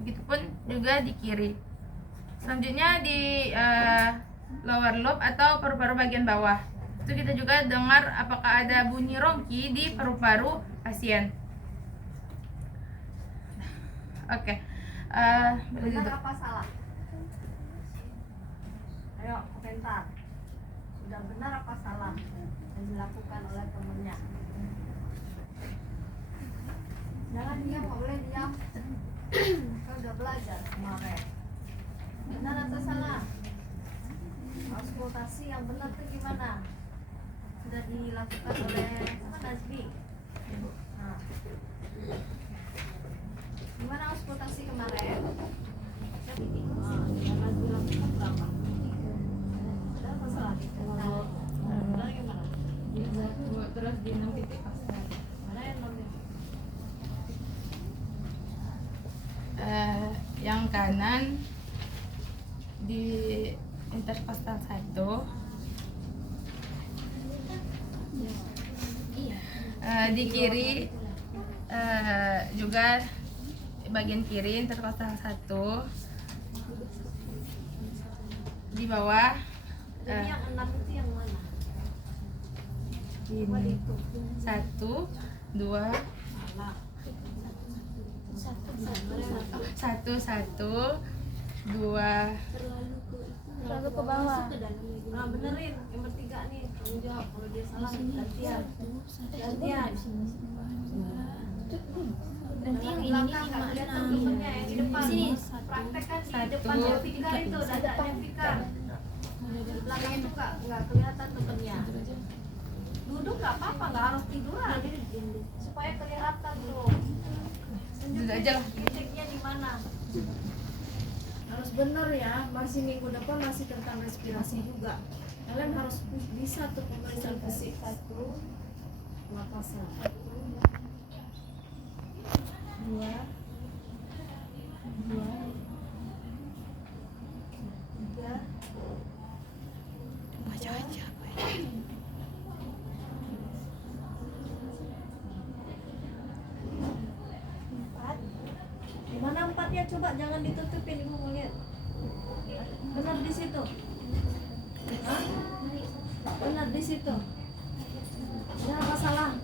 Begitupun juga di kiri. Selanjutnya di lower lobe atau paru-paru bagian bawah. Itu kita juga dengar apakah ada bunyi rongki di paru-paru pasien. Oke. Benar apa salah? Ayo komentar. Sudah benar apa salah yang dilakukan oleh temennya? Jangan diam, nggak boleh diam. Kau udah belajar kemarin. Benar atau salah? Auskultasi yang benar tuh gimana? Sudah dilakukan oleh sama Nazmi. Nah. Gimana auskultasi kemarin? Yang Nazmi lakukan berapa? Benar atau salah? Benar gimana? Terus di 6 titik pasal. Mana yang 6 titik? Yang kanan di interkostal 1, di kiri juga bagian kiri interkostal 1, di bawah Ini yang 6 itu yang mana? ini 1, 2, Salah. 1, 2. Terlalu ke bawah. Nah, benerin yang bertiga nih. Kamu jawab kalau dia salah gantian. Gantian. Nanti yang ini nih Belakang, mana? kelihatan temennya yang di depan. Sini. Praktek kan di 1, depan yang fikar itu, dadanya fikar. Di belakang itu nggak kelihatan temennya. Duduk nggak apa-apa, nggak harus tiduran. Supaya kelihatan tuh. Duduk aja lah. Titiknya di mana? Harus benar ya, masih minggu depan masih tentang respirasi juga. Kalian harus bisa tuh pemeriksaan fisik. Napasan 2 3 Baca aja. Mana 4-nya coba jangan ditutupin, ibu mau lihat. Benar di situ. Hah? Benar di situ. Benar apa salah?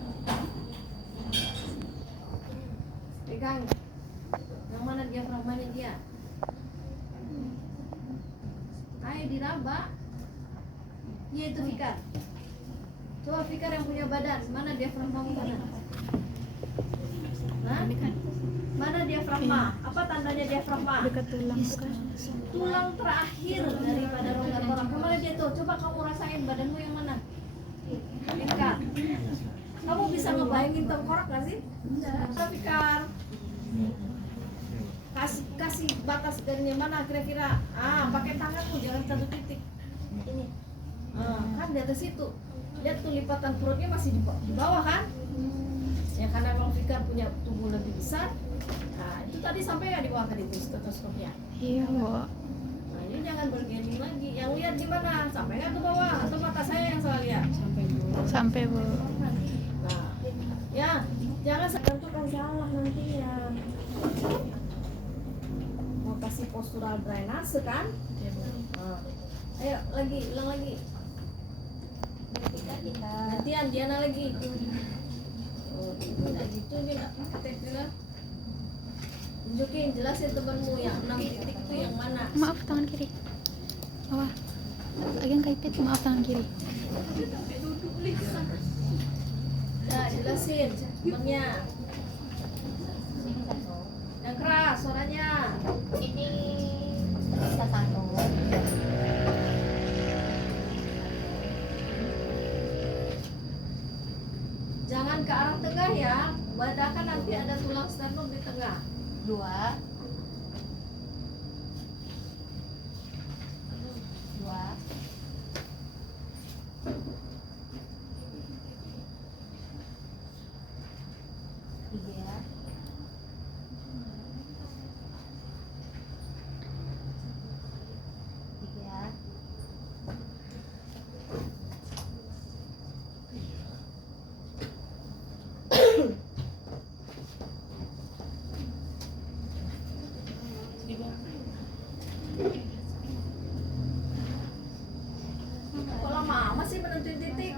Pegang. Yang mana diafragmanya dia? Ayo diraba. Iya itu Fikar. Coba Fikar yang punya badan. Mana diafragmamu badan? Hah? Mana diafragma? Apa tandanya diafragma? Dekat tulang kan. Tulang terakhir daripada rongga torak. Kemana dia tuh? Coba kamu rasain badanmu yang mana? Fikar. Kamu bisa ngebayangin tengkorak gak sih? Bisa Fikar. Kasih batas dari mana kira-kira? Pakai tanganmu jangan satu titik. Ini. Kan di atas itu. Lihat tuh lipatan perutnya masih di bawah kan? Ya karena emang Fikar punya tubuh lebih besar. Nah itu tadi sampai ya di bawah tadi itu stetoskopnya. Iya, Bu. Nah ini jangan bergening lagi. Yang lihat gimana? Sampai nggak ke bawah atau mata saya yang salah lihat? Sampai, Bu. Nah ya jangan tentukan salah nantinya. Mau kasih postural drainase kan? Nah, ayo lagi, ulang lagi. Gantian Diana lagi. Oh, tidak gitu ini nggak pakai lah. Tunjukin, jelasin temanmu yang 6 titik itu yang mana? Maaf tangan kiri. Awas. Agen kaipit, maaf tangan kiri. Nah, jelasin temennya. Yang keras suaranya. Ini bisa satu. Jangan ke arah tengah ya. Badakan nanti ada tulang sternum di tengah. 2. 2. 3. 3. 4. nentuin titik.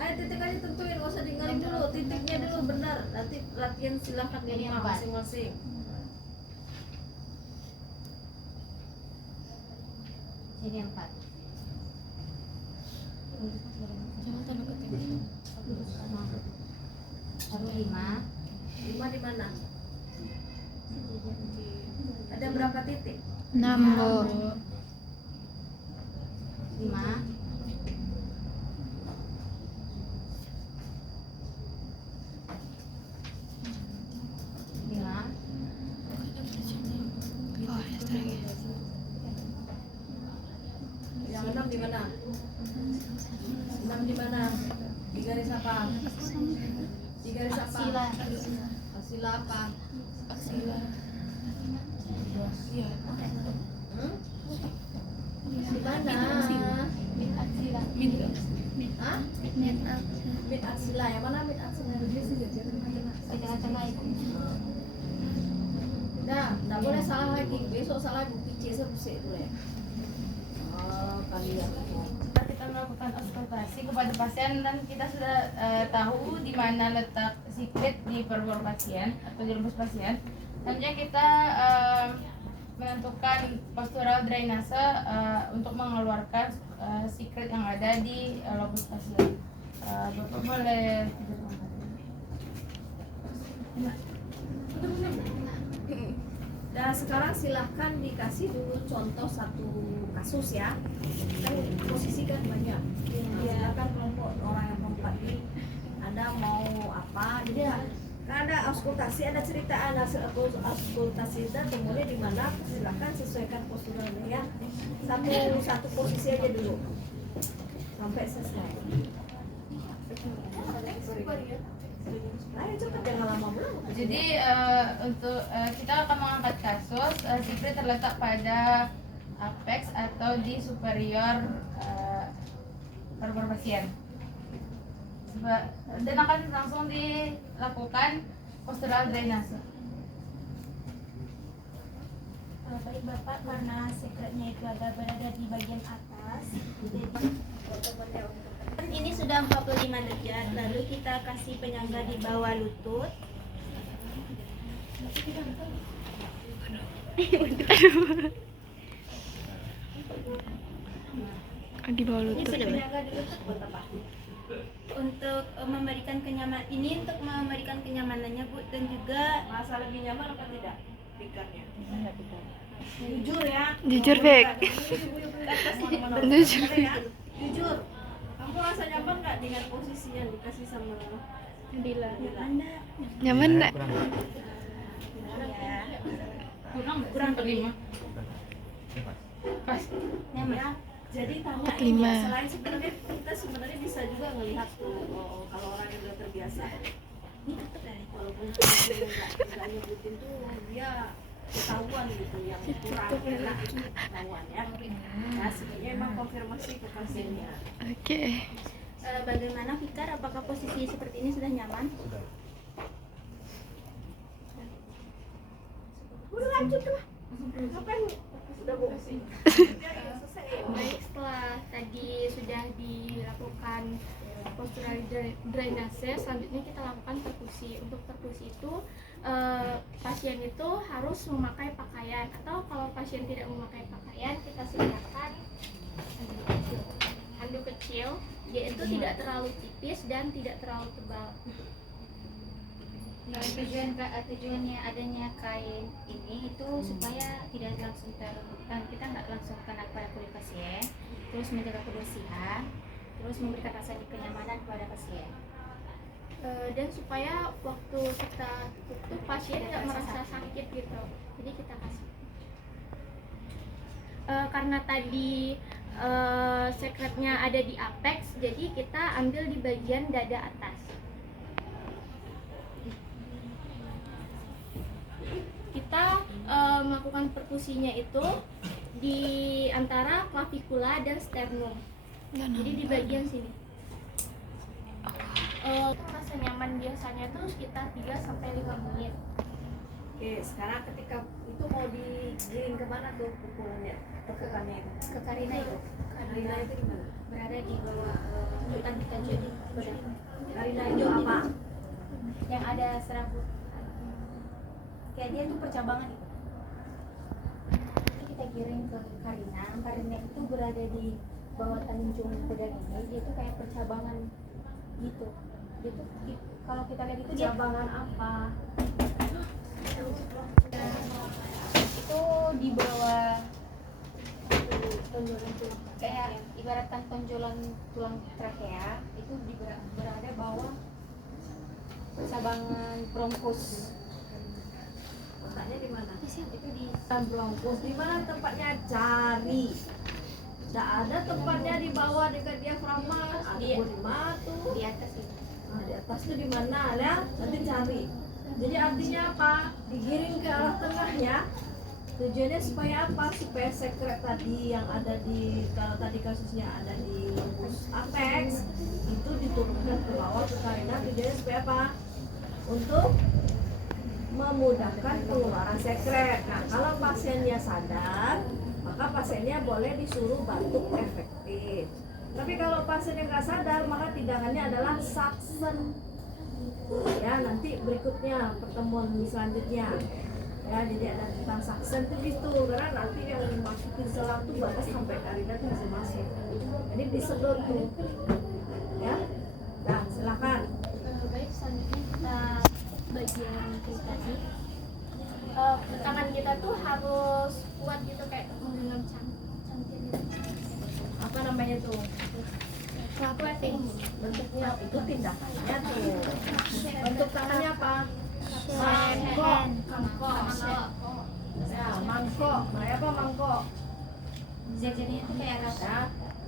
Ayo titik aja tentuin, nggak usah dengerin dulu, titiknya dulu benar. Nanti latihan silahkan di Ini rumah empat. masing-masing. Sini 4. Jangan terlalu ketinggian. Baru 5. 5 di mana? Ada berapa titik? 6 Bu. 5. 5. Oh, ya lagi. Yang 6 di mana? 6 di mana? Di garis apa? Di garis apa? Aksila. Aksila apa? Aksila. Iya. Hmm? Di mana? Mid aksila. Hah? Net up. Mid aksila. Yang mana mid aksila? Di tengah-tengah itu. Nah, nggak boleh salah lagi. Besok salah bukti C sebesar itu ya. Oh, kalian. Kita melakukan auskultasi kepada pasien dan kita sudah tahu di mana letak secret di paru-paru pasien atau di lubus pasien. Selanjutnya kita menentukan postural drainase untuk mengeluarkan secret yang ada di lubus pasien. Bapak boleh Nah, sekarang silahkan dikasih dulu contoh satu kasus ya. Kan posisi kan banyak. Silahkan kelompok orang yang keempat ini Anda mau apa? Jadi kan ada auskultasi, ada cerita, ada auskultasi dan kemudian di mana silahkan sesuaikan posturalnya ya. Satu posisi aja dulu sampai selesai. Ayo cepet, jangan lama belum. Jadi untuk kita akan mengangkat kasus secret terletak pada apex atau di superior paru-paru pasien. Dan akan langsung dilakukan postural drainase. Baik Bapak, karena secretnya itu berada di bagian atas, ini sudah 45 derajat, lalu kita kasih penyangga di bawah lutut. Di bawah Ini lutut. sudah penyangga di lutut buat apa? Untuk memberikan kenyaman, ini untuk memberikan kenyamanannya Bu, dan juga Masa lebih nyaman apa tidak? Pikarnya. Jujur ya. Jujur, Bek. Jujur. Ya. Jujur. Kamu rasa nyaman nggak dengan posisi yang dikasih sama bila Anda Nyaman enggak? ya Kurang 45. Pas. nyaman. ya. Jadi tanya 45. ini ya, selain sebenarnya kita sebenarnya bisa juga melihat tuh kalau orang yang udah terbiasa walaupun nggak nyebutin tuh dia ketahuan gitu yang kurang enak itu ketahuan ya. Nah sebenarnya emang konfirmasi ke pasiennya. Oke. Bagaimana Fikar, apakah posisi seperti ini sudah nyaman? Udah lanjut lah. Ngapain? Sudah bohong. Baik, setelah tadi sudah dilakukan postural drainase, selanjutnya kita lakukan perkusi. Untuk perkusi itu pasien itu harus memakai pakaian, atau kalau pasien tidak memakai pakaian kita sediakan handuk kecil, yaitu tidak terlalu tipis dan tidak terlalu tebal. Tujuannya adanya kain ini itu supaya tidak langsung kita nggak langsung kena pada kulit pasien, terus menjaga kebersihan, terus memberikan rasa kenyamanan kepada pasien, dan supaya waktu kita tutup pasien tidak merasa sakit gitu, jadi kita kasih karena tadi secretnya ada di apex, jadi kita ambil di bagian dada atas. Kita melakukan perkusinya itu di antara klavikula dan sternum, jadi di bagian sini. Rasa nyaman biasanya tuh sekitar 3-5 menit. Oke, sekarang ketika itu mau digiring kemana tuh pukulannya, tekukannya itu? Ke Karina itu. Karina itu di mana? Berada di bawah hutan jadi benar. Karina itu apa? Yang ada serabut. Kayak dia tuh percabangan itu. Kita kirim ke Karina. Karina itu berada di bawah Tanjung Pedang ini. Dia tuh kayak percabangan gitu. Dia tuh kalau kita lihat itu dia Cabangan apa? itu di bawah tonjolan tulang, kayak ibaratkan tonjolan tulang trakea itu berada bawah cabangan bronkus. Letaknya di mana? Itu di Bronkus. Di mana tempatnya? Cari. Tidak ada tempatnya di bawah dekat diafragma. Ada Di- di mana tuh? di atas itu. Nah, di atas tuh di mana ya? Nanti cari. Jadi artinya apa? Digiring ke arah tengah ya. Tujuannya supaya apa? Supaya sekret tadi yang ada di, kalau tadi kasusnya ada di bungkus apex itu diturunkan ke bawah ke Karina. Tujuannya supaya apa? Untuk memudahkan pengeluaran sekret. Nah, kalau pasiennya sadar, maka pasiennya boleh disuruh batuk efektif. Tapi kalau pasiennya nggak sadar, maka tindakannya adalah suction. Ya, nanti berikutnya pertemuan selanjutnya. Ya, jadi ada tentang suction itu gitu, karena nanti yang dimasukin selang tuh batas sampai Karina tuh bisa masuk. Jadi disedot tuh. Ya, nah silakan. Baik, selanjutnya kita bagian kiri tadi. Tangan kita tuh harus kuat gitu kayak menggenggam cangkir gitu. Apa namanya tuh? Clapping. Bentuknya itu tindakannya tuh. Bentuk tangannya apa? Hand. Mangkok. Ya, mangkok. Kayak apa mangkok? Jadinya itu kayak rasa. Ya.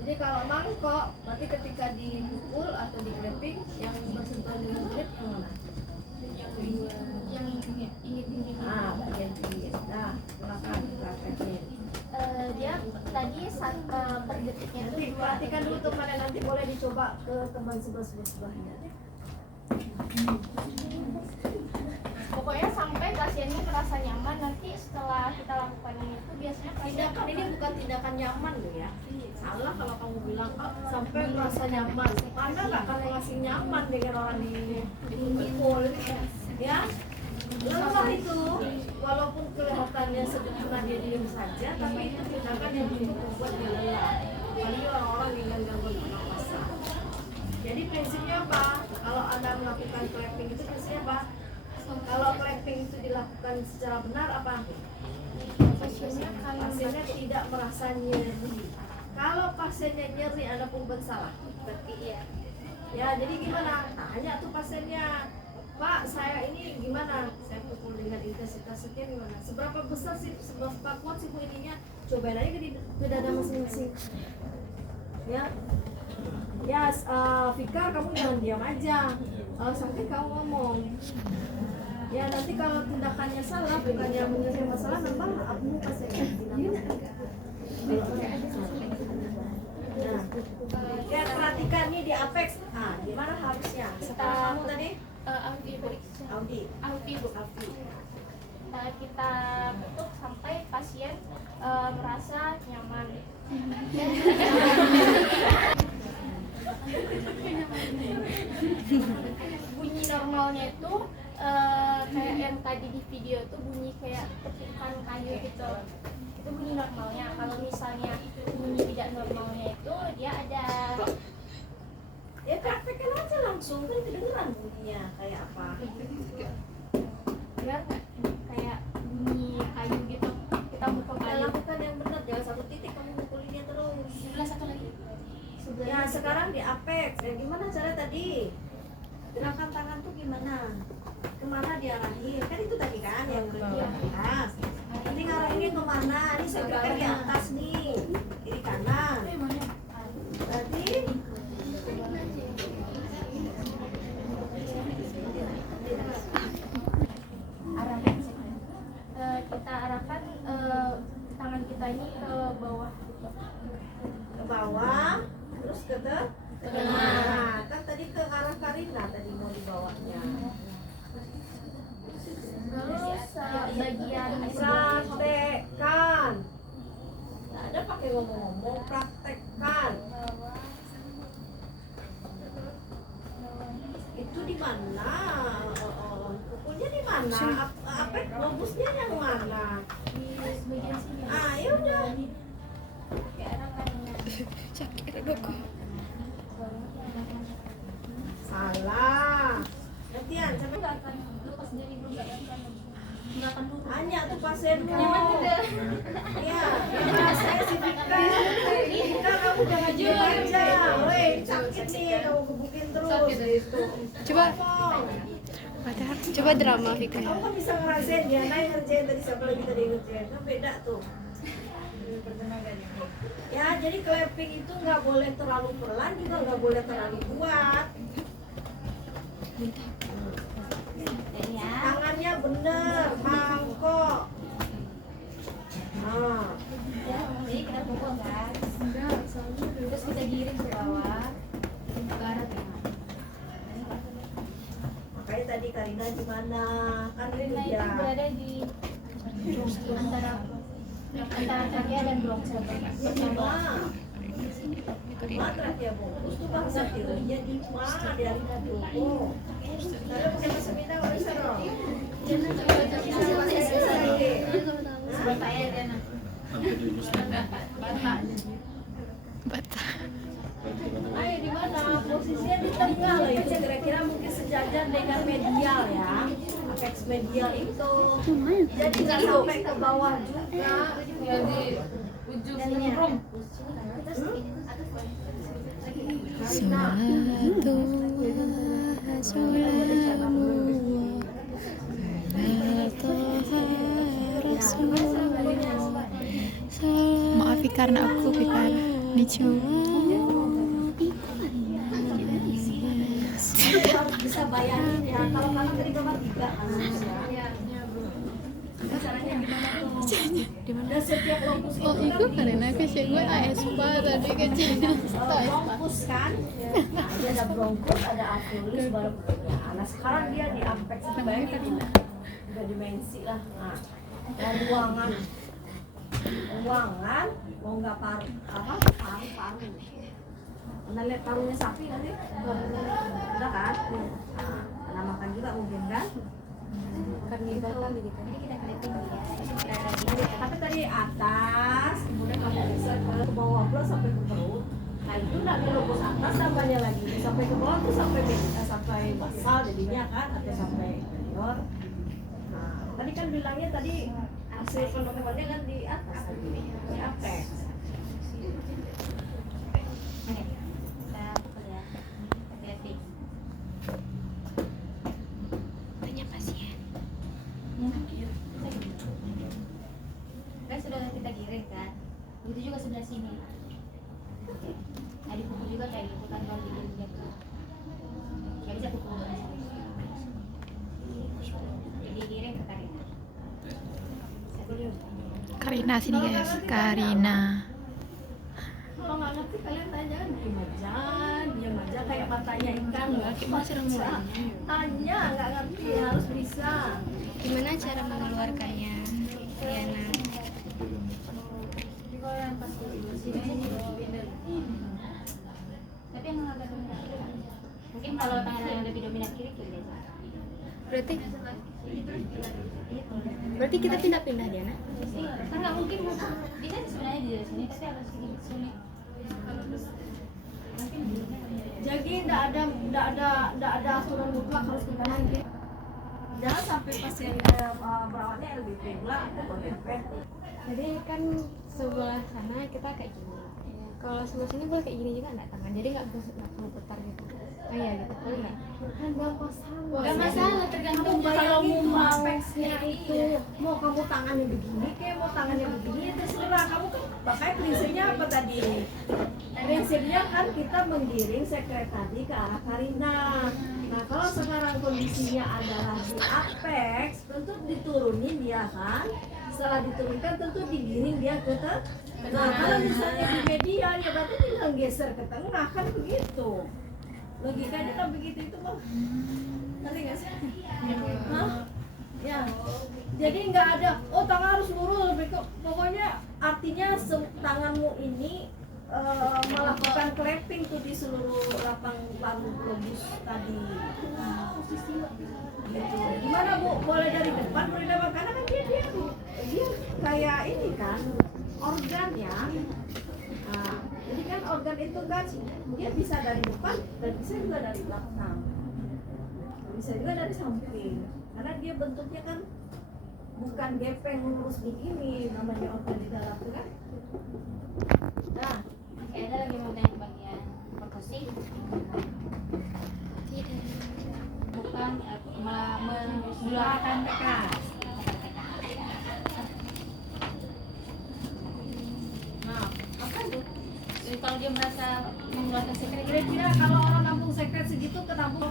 Jadi kalau mangkok, berarti ketika dipukul atau digleping yang bersentuhan dengan kulit yang mana? Yang ini. Ah, bagian tinggi. Nah, silakan praktekin. Dia tadi per detiknya itu Nanti perhatikan dulu tuh kalian, nanti boleh dicoba ke teman sebelahnya. pokoknya sampai pasiennya merasa nyaman. Nanti setelah kita lakukan ini tuh biasanya pasien Tindakan ini bukan tindakan nyaman loh ya. Salah kalau kamu bilang sampai merasa nyaman. Anda nggak akan ngasih nyaman dengan orang dipukul, ya. Lelah itu, walaupun kelihatannya sederhana dia diam saja, tapi itu tindakan yang membuat dia lelah. Apalagi orang-orang dengan gangguan pernapasan. Jadi prinsipnya apa? Kalau Anda melakukan clapping itu prinsipnya apa? Kalau clapping itu dilakukan secara benar apa? Pasiennya tidak merasa nyeri. Kalau pasiennya nyeri, Anda pun bersalah. berarti ya. Ya, jadi gimana? Tanya tuh pasiennya, Pak, saya ini gimana? Saya pukul dengan intensitasnya gimana? Seberapa besar sih, seberapa kuat sih Bu ininya? Cobain aja ke dada masing-masing. Ya, ya, Fikar, kamu jangan diam aja. Kalau sakit kamu ngomong. Ya, nanti kalau tindakannya salah, bukannya menyelesaikan masalah, nambah abmu pasiennya. Nah, ya perhatikan nih di apex. Ah, gimana harusnya? Setelah kamu tadi? Audi. Kita bentuk sampai pasien merasa nyaman. Bunyi normalnya itu kayak yang tadi di video tuh bunyi kayak petikan kayu gitu. Itu bunyi normalnya. Kalau misalnya bunyi tidak normalnya itu dia ada Ya praktekkan aja langsung, kan kedengeran bunyinya kayak apa. biar nggak kayak bunyi kayu gitu. Kita mukul Kita kayu. lakukan yang benar, jangan satu titik kamu mukulinnya terus. Sebelah satu lagi. Ya sekarang di apex, ya gimana cara tadi? Gerakan tangan tuh gimana? Kemana diarahin? Kan itu tadi kan yang udah di atas. Nanti ngarahinnya kemana? Ini saya gerakan di atas nih, kiri kanan. Berarti Arahkan kita arahkan tangan kita ini ke bawah gitu. ke bawah, terus ke tengah. Nah, kan tadi ke arah Karina tadi mau dibawanya. Terus bagian Praktek ngomong-ngomong praktekkan. Itu di mana? Kukunya di mana? Apa globusnya yang mana? Ah, ya udah. Sakit doko. Salah. Gantian, sampai nggak akan Lepas dari dulu nggak akan turun. hanya tuh pasienmu. Iya, saya sih Vika, kamu jangan jual aja. Woi, sakit nih, kamu gebukin terus. Gitu. Coba. Ngomong. Coba drama Vika. Kamu kan bisa ngerasain dia naik ngerjain tadi siapa lagi tadi ngerjain, kan beda tuh. Ya, jadi clapping itu nggak boleh terlalu pelan juga nggak boleh terlalu kuat. Jadi ya. Tangannya bener, mangkok. Nah, Jadi kita pukul kan. Terus kita giring ke bawah. Ke barat ya. makanya tadi Karina gimana? Kan itu Nah itu dia. berada di antara kaki dan bronchos. Cuma terakhir bungkus tuh bangsa tirunya di mana di Alina Doko. Lalu pakai bahasa Minang nggak bisa dong. Bapaknya dia Bata. Ayo di mana? Posisinya di tengah lah itu kira-kira mungkin sejajar dengan medial ya. Apex medial itu. Jadi nggak sampai ke bawah juga. Ya di ujung rum. Salatu salamu ala Taha Rasulullah. Maaf karena aku Fikar Nicu. Harus bisa bayangin ya. Kalau kakak tadi bapak 3 ya. Caranya gimana tuh? Dan setiap lokus itu kan Karena kasih gue aespa tadi kecilnya. bronkus kan? Nah, dia ada bronkus, ada alveolus, baru nah sekarang dia di apex itu bayangin udah dimensi lah. Nah, dan ruangan mau nggak paru pernah lihat parunya sapi nggak sih? Udah kan? Nah, pernah makan juga mungkin kan? karnival kan gitu. Jadi kita kelihatan ya. Itu berada di Tapi tadi atas, kemudian kamu bisa ke bawah pula sampai ke perut. Nah itu nggak di lokus atas namanya lagi. Sampai ke bawah tuh sampai basal jadinya kan, atau sampai inferior. Nah tadi kan bilangnya tadi hasil penemuannya kan di atas tadi, di apex. Oke. Kita pukul ya. Hati-hati. Tanya pasien. Kan sudah kita giring kan. Begitu juga sebelah sini. Oke. Nah dipukul juga kayak gitu kan kalau digiring gitu. Gak bisa pukul ke sini. Jadi giring ke Karina. Karina sini guys, Karina. Kalau nggak ngerti kalian tanya kan diam aja kayak matanya ikan nggak bisa. Tanya nggak ngerti harus bisa. Gimana cara mengeluarkannya, Diana? Tapi yang agak dominan kiri. Mungkin kalau tangan yang lebih dominan kiri kiri aja. Berarti kita pindah-pindah Diana? Kan nggak mungkin bisa sebenarnya di sini tapi agak sedikit sulit. Jadi tidak ada aturan mutlak harus ke kanan kiri. Jangan sampai pasien perawatnya LBP pula atau ODP. Jadi kan sebelah sana kita kayak gini. Kalau sebelah sini boleh kayak gini juga enggak tangan. Jadi nggak perlu putar gitu. Oh iya gitu. Boleh nggak? Kan nggak masalah. Nggak masalah tergantung Kalau mau apexnya itu mau kamu tangannya begini kayak mau tangannya begini ya terserah kamu kan. Makanya prinsipnya apa tadi? Prinsipnya kan kita menggiring sekret tadi ke arah Karina. Nah kalau sekarang kondisinya adalah di apex, tentu diturunin dia kan. Setelah diturunkan tentu digiring dia ke tengah. Nah kalau misalnya di media ya berarti tinggal geser ke tengah kan begitu. Logikanya kan begitu itu mah. Ngerti nggak sih? Hah? Ya. Jadi nggak ada. Oh tangan harus lurus. Pokoknya artinya tanganmu ini melakukan clapping tuh di seluruh lapang paru globus tadi. Gitu. Gimana Bu? Boleh dari depan, boleh dari belakang, karena kan dia kayak ini kan organ ya. Nah, jadi kan organ itu kan dia bisa dari depan dan bisa juga dari belakang, bisa juga dari samping, karena dia bentuknya kan bukan gepeng lurus begini, namanya organ di dalam itu kan. Nah, Oke, ada lagi mau tanya bagian perkusi? Tidak. Bukan malah mengeluarkan keras. nah, apa itu? Jadi kalau dia merasa mengeluarkan sekret, Kira-kira kalau orang nampung sekret segitu kenampung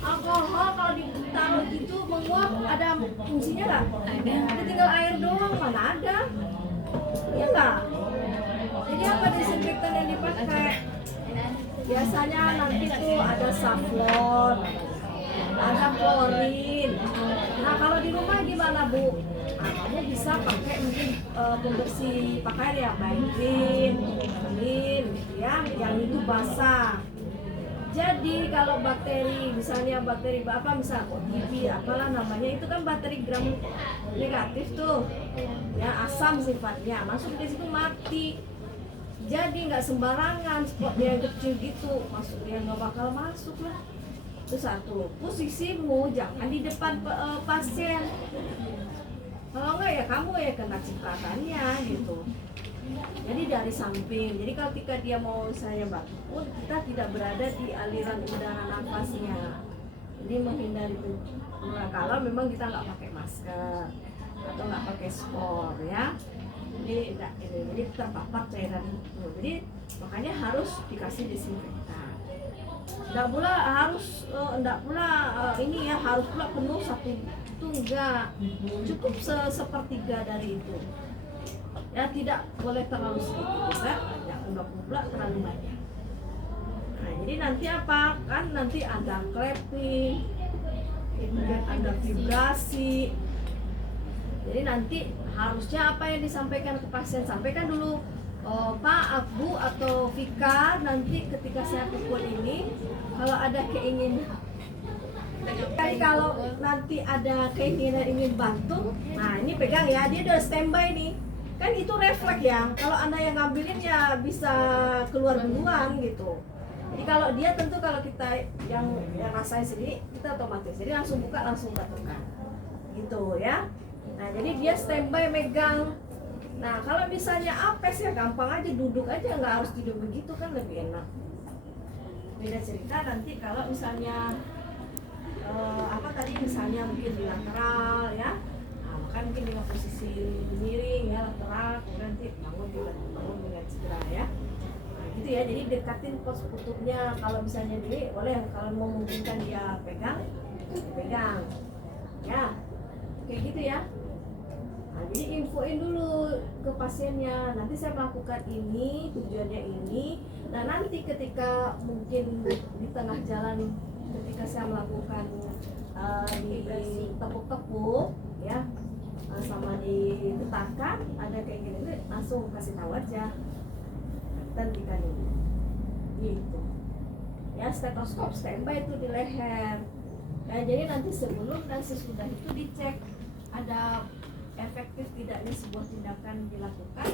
alkohol kalau ditaruh gitu menguap ada fungsinya nggak? Ada. Tinggal air doang, mana ada? Iya nggak? Jadi apa desinfektan yang dipakai? Biasanya nanti tuh ada saffron, ada klorin. Nah kalau di rumah gimana Bu? Nah, kamu bisa pakai mungkin pembersih pakaian ya, baik clean, gitu ya, yang itu basah. Jadi kalau bakteri, misalnya bakteri apa, misalnya OTP, apalah namanya, itu kan bakteri gram negatif tuh, ya asam sifatnya, masuk di situ mati. Jadi nggak sembarangan spot yang kecil gitu, masuk dia nggak bakal masuk lah. Itu satu. Posisimu jangan di depan pasien. Kalau nggak ya kamu ya kena cipratannya gitu. Jadi dari samping. Jadi kalau ketika dia mau saya bantu pun kita tidak berada di aliran udara nafasnya. Jadi menghindari itu. Nah, kalau memang kita nggak pakai masker atau nggak pakai spor ya. Jadi enggak, jadi terpapar cairan itu. Jadi makanya harus dikasih desinfektan. Enggak pula harus ini ya harus pula penuh satu itu enggak. Cukup sepertiga dari itu. Ya tidak boleh terlalu sedikit juga, enggak pula terlalu banyak. Nah, jadi nanti apa? Kan nanti ada clapping, kemudian ada vibrasi. Jadi nanti harusnya apa yang disampaikan ke pasien, sampaikan dulu, Pak, Bu atau Vika, nanti ketika saya pukul ini kalau ada keinginan, kan kalau nanti ada keinginan ingin bantu, nah ini pegang ya, dia udah standby nih. Kan itu refleks ya, kalau Anda yang ngambilin ya bisa keluar duluan gitu. Jadi kalau dia tentu kalau kita yang rasain sendiri, kita otomatis jadi langsung buka, langsung batukan gitu ya. Nah jadi dia standby megang. Nah kalau misalnya apes ya gampang aja, duduk aja, nggak harus tidur begitu kan lebih enak. Beda cerita nanti kalau misalnya apa tadi misalnya mungkin bilateral ya, nah, maka mungkin dengan posisi miring ya lateral, kemudian nanti bangun dengan segera ya. Nah gitu ya, jadi dekatin pos kutubnya. Kalau misalnya ini boleh, kalau memungkinkan dia pegang, dipegang ya, kayak gitu ya. Nah, jadi infoin dulu ke pasiennya, nanti saya melakukan ini, tujuannya ini. Nah nanti ketika mungkin di tengah jalan, ketika saya melakukan ditepuk-tepuk ya, sama digetarkan, ada kayak gini, langsung kasih tahu aja, hentikan ini gitu ya. Stetoskop standby itu di leher ya. Jadi nanti sebelum dan sesudah itu dicek ada efektif tidaknya sebuah tindakan dilakukan.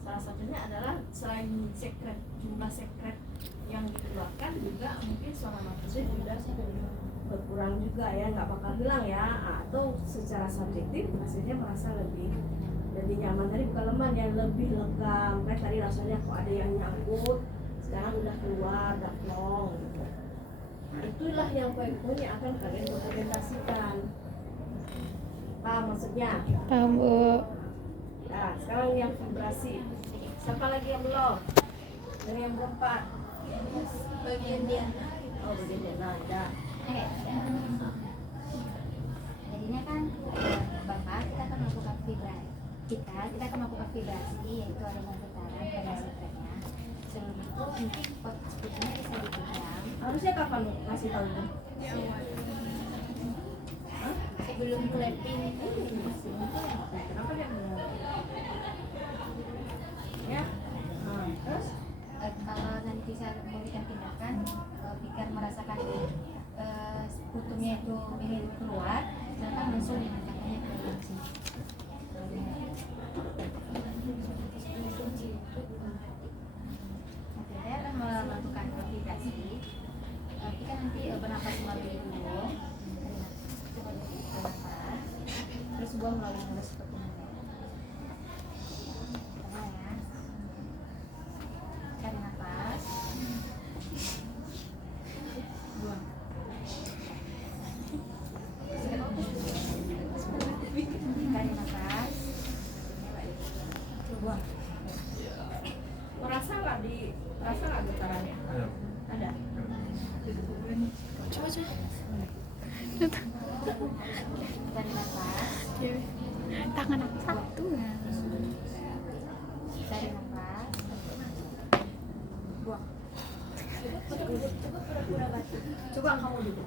Salah satunya adalah selain sekret, jumlah sekret yang dikeluarkan, juga mungkin suara nafasnya juga berkurang juga ya, nggak bakal hilang ya. Atau secara subjektif hasilnya merasa lebih nyaman, tadi bukan lemah ya, lebih lega. Kayak tadi rasanya kok ada yang nyangkut, sekarang udah keluar, udah plong gitu. Nah itulah yang poin-poin yang akan kalian dokumentasikan. Paham maksudnya? Paham Bu. Nah sekarang yang vibrasi, siapa lagi yang belum? Dari yang keempat, bagian dia. oh bagian dia ada. jadinya kan Bapak kita akan melakukan vibrasi. Kita akan melakukan vibrasi, yaitu ada getaran pada sekretnya. Sebelum itu mungkin posisinya bisa dipegang. Harusnya kapan lu kasih tahu itu? Sebelum clapping itu sebuah melalui nafas pertemuan. Tenang ya. Cari nafas. Buang. Cari nafas. Buang. Merasa nggak getarannya? Ada. Cari nafas. Tangan aku satu ya. Cari nafas. Buang. Coba pura-pura batuk. Coba kamu duduk.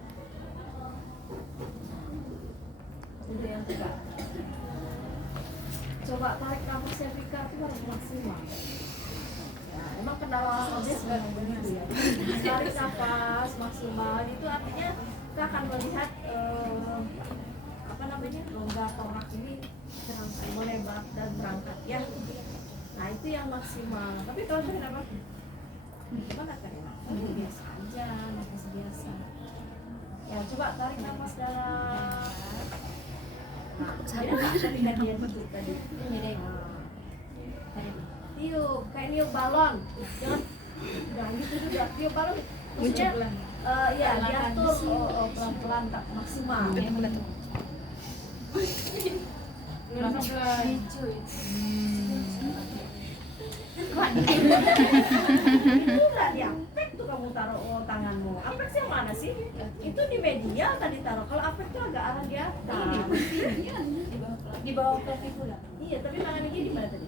Udah yang tegak. Coba tarik nafas yang Vika itu harus maksimal. Ya, emang kendala dia sekarang begitu ya. Tarik nafas maksimal itu artinya kita akan melihat apa namanya rongga torak ini melebar dan berangkat ya. Nah itu yang maksimal. Tapi kalau saya dapat gimana kan ya? Biasa aja, nafas biasa. Ya coba tarik nafas dalam. Nah, saya ketika dia duduk tadi. Ini deh. Tiup, kayak niup balon. Jangan gitu juga. Tiup balon. Maksudnya, ya diatur pelan-pelan tak maksimal. Itu nggak diapek tuh kamu taruh tanganmu. Apek sih yang mana sih? Itu di media tadi taruh. Kalau apek tuh agak arah di atas. Di bawah klavikula. Iya, tapi tangan ini di mana tadi?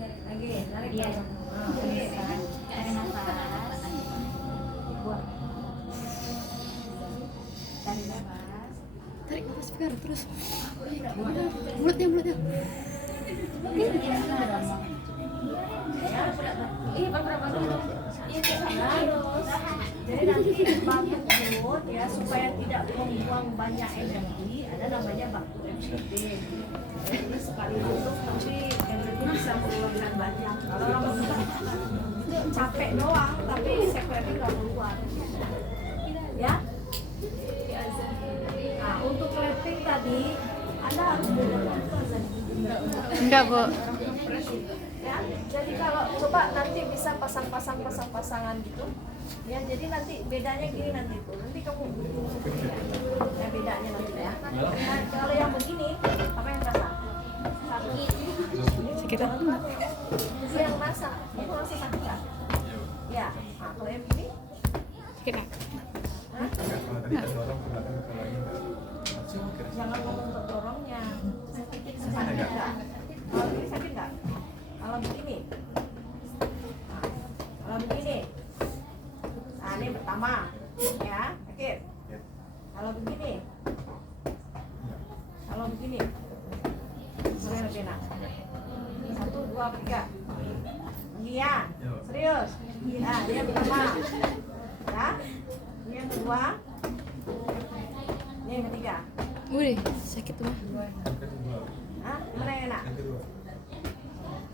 Lagi, tarik Iya. tangan. Oke. Cari nafas. Buang. Cari nafas. Tarik nafas biar terus. Mulutnya. Iya, beberapa dulu. Itu harus. Jadi nanti bangun mulut ya supaya tidak membuang banyak energi. Ada namanya baku MCT. Jadi sekali duduk nanti energi bisa mengeluarkan banyak. Kalau orang itu capek doang, tapi sekretnya nggak keluar. Ya. Nah, untuk clapping tadi, Anda harus benar-benar Enggak, Bu. ya. Jadi kalau coba nanti bisa pasang-pasangan gitu. Ya, jadi nanti bedanya gini nanti tuh. Nanti kamu ya bedanya nanti ya. Nah, kalau yang begini, apa yang rasa? Sakit. Sakit. Itu yang rasa. Itu rasa sakit kan? Ya. Nah, kalau yang begini, Sakit nggak? hah? Jangan ngomong terdorongnya. Sakit nggak? Kalau begini sakit nggak? Kalau begini, nah, kalau begini, nah ini pertama, ya, sakit. Kalau begini, boleh lebih enak. 1, 2, 3. Iya, serius. Nah, ini yang pertama, ya. Ini yang kedua, ini yang ketiga. Udah, sakit tuh. Hah? Mana yang enak?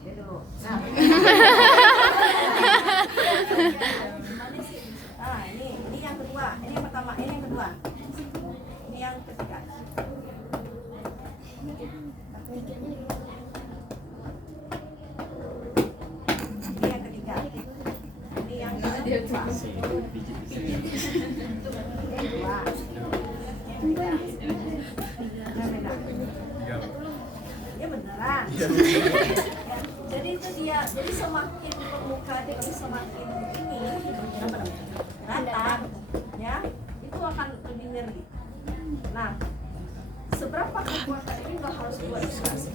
Dia dulu. Nah. Ini yang kedua. Ini yang pertama, ini yang kedua. Ini yang ketiga. Ini yang ketiga. Ini yang kedua. Ini yang kedua. Ya beneran. Ya, jadi itu dia. Jadi semakin permuka dia semakin ini rata, ya itu akan lebih ngeri. Nah, seberapa kekuatan ini nggak harus buat saja.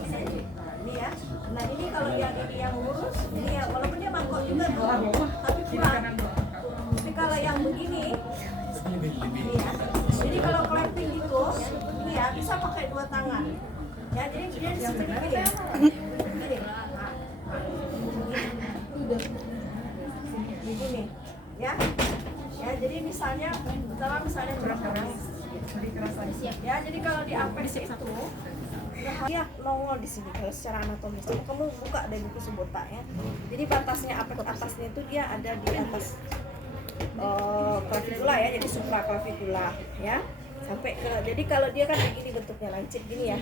Ini ya. Nah ini kalau yang ini yang lurus, ini ya walaupun dia mangkok juga tuh, tapi kurang. Tapi kalau yang begini, ini ya. Jadi kalau clapping gitu, ini ya bisa pakai 2 tangan. Ya, jadi dia di sini gini. Begini, ya. Ya, jadi misalnya berapa orang? Ya, jadi kalau di apex itu dia nongol di sini kalau secara anatomis. Kamu buka deh buku Subota ya. Jadi batasnya apex atasnya itu dia ada di atas klavikula ya, jadi supraklavikula ya. sampai ke, jadi kalau dia kan begini bentuknya lancip gini ya,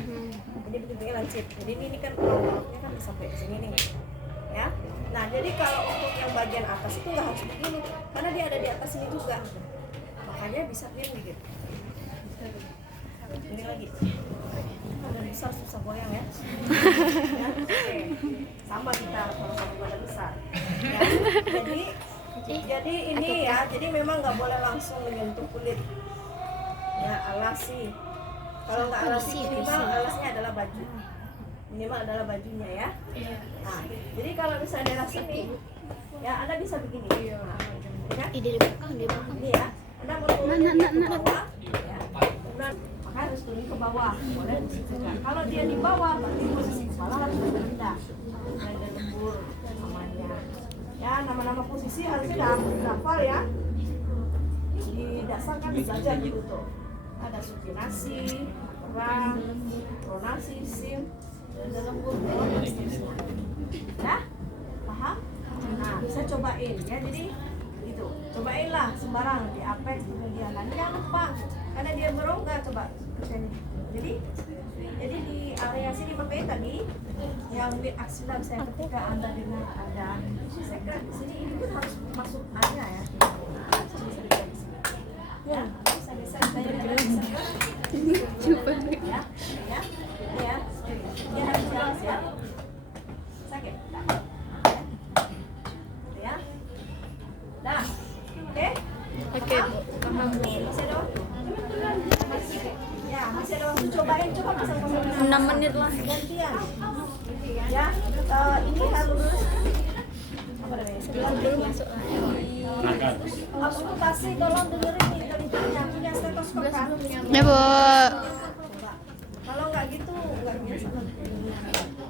jadi bentuknya lancip, jadi ini kan pelawaknya kan sampai ke sini nih ya. Nah jadi kalau untuk yang bagian atas itu nggak harus begini karena dia ada di atas ini juga, makanya bisa gini gitu. Ini lagi badan besar susah goyang ya, ya oke. Sama kita kalau sama badan besar ya. Jadi ini ya, jadi memang nggak boleh langsung menyentuh kulit ya, alasi. Kalau nggak alasi minimal alasnya adalah baju, minimal adalah bajunya ya. Nah, jadi kalau misalnya daerah sini ya Anda bisa begini nah, ya. Ide di belakang, Ini ya, Anda mau turun ke bawah ya. Kemudian maka harus turun ke bawah, boleh juga. Kalau dia di bawah berarti posisi kepala harus rendah, ada lembur namanya ya. Nama-nama posisi harusnya dihafal ya, didasarkan belajar dulu tuh. Ada supinasi, perang, pronasi, sim, ada lembur, ya, paham? Nah, bisa cobain ya, jadi gitu, cobain lah sembarang di apex kemudian nanti jangan lupa karena dia berongga, coba ke sini. Jadi di area sini makanya tadi yang mid axial saya ketika Anda dengar ada sekret di sini, itu kan harus masuk area ya. Nah, bisa dilihat di sini. Ya, bisa saya coba ya, ya, ya, dia harus jelas ya. Sakit, ya, dah, oke, paham. Masih ada waktu? Ya, masih ada waktu. Cobain, coba pasang 6 menit lah. gantian. Ya, ini harus apa namanya? Sebelum masuk kasih tolong dengerin nih dari punya stetoskop kan? Ya, Bu. Coba. Kalau nggak gitu nggak biasa.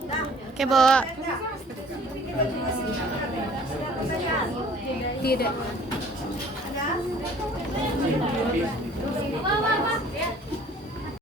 Nah, Oke, Bu. tidak. Tidak. Ada?